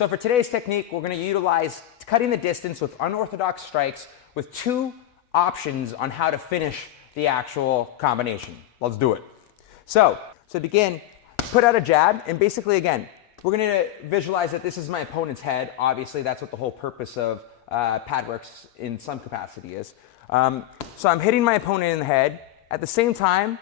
So for today's technique, we're going to utilize cutting the distance with unorthodox strikes with two options on how to finish the actual combination. Let's do it. So to begin, put out a jab, and basically again, we're going to visualize that this is my opponent's head. Obviously, that's what the whole purpose of pad works in some capacity is. So I'm hitting my opponent in the head. At the same time,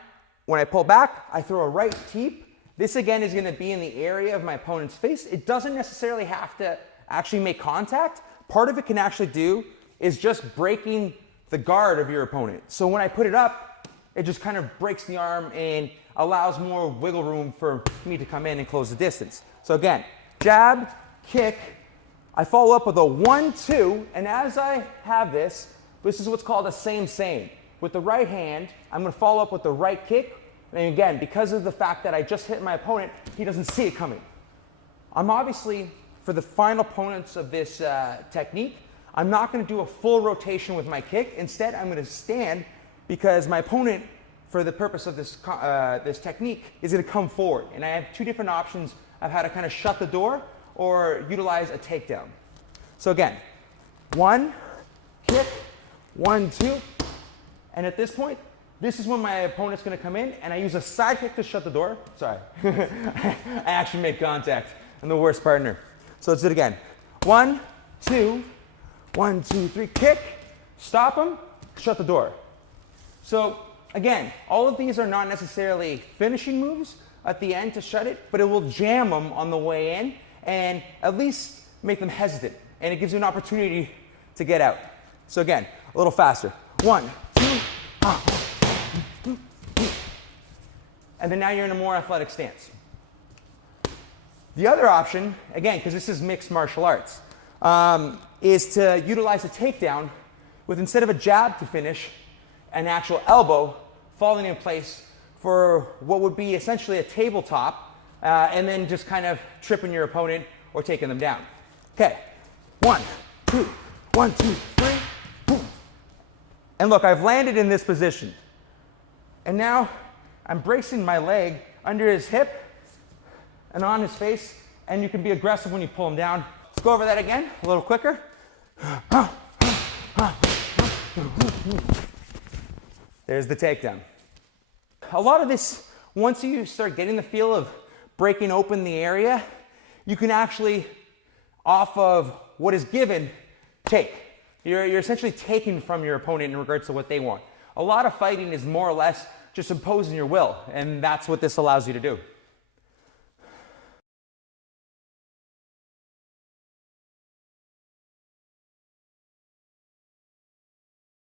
when I pull back, I throw a right teep. This again is going to be in the area of my opponent's face. It doesn't necessarily have to actually make contact. Part of it can actually do is just breaking the guard of your opponent. So when I put it up, it just kind of breaks the arm and allows more wiggle room for me to come in and close the distance. So again, jab, kick, I follow up with a 1-2, and as I have this is what's called a same. With the right hand, I'm going to follow up with the right kick. And again, because of the fact that I just hit my opponent, he doesn't see it coming. I'm obviously, for the final components of this technique, I'm not going to do a full rotation with my kick. Instead, I'm going to stand because my opponent, for the purpose of this, this technique, is going to come forward. And I have two different options of how to kind of shut the door or utilize a takedown. So again, 1, kick, 1, 2. And at this point, this is when my opponent's going to come in, and I use a side kick to shut the door. Sorry. I actually made contact. I'm the worst partner. So let's do it again. 1, 2, 1, 2, 3, kick, stop him, shut the door. So again, all of these are not necessarily finishing moves at the end to shut it, but it will jam them on the way in and at least make them hesitant. And it gives you an opportunity to get out. So again, a little faster. 1, 2, and then now you're in a more athletic stance. The other option, again, because this is mixed martial arts, is to utilize a takedown with, instead of a jab to finish, an actual elbow falling in place for what would be essentially a tabletop, and then just kind of tripping your opponent or taking them down. Okay, 1, 2, 1, 2, 3, boom. And look, I've landed in this position. And now I'm bracing my leg under his hip and on his face, and you can be aggressive when you pull him down. Let's go over that again, a little quicker. There's the takedown. A lot of this, once you start getting the feel of breaking open the area, you can actually, off of what is given, take. You're essentially taking from your opponent in regards to what they want. A lot of fighting is more or less just imposing your will, and that's what this allows you to do.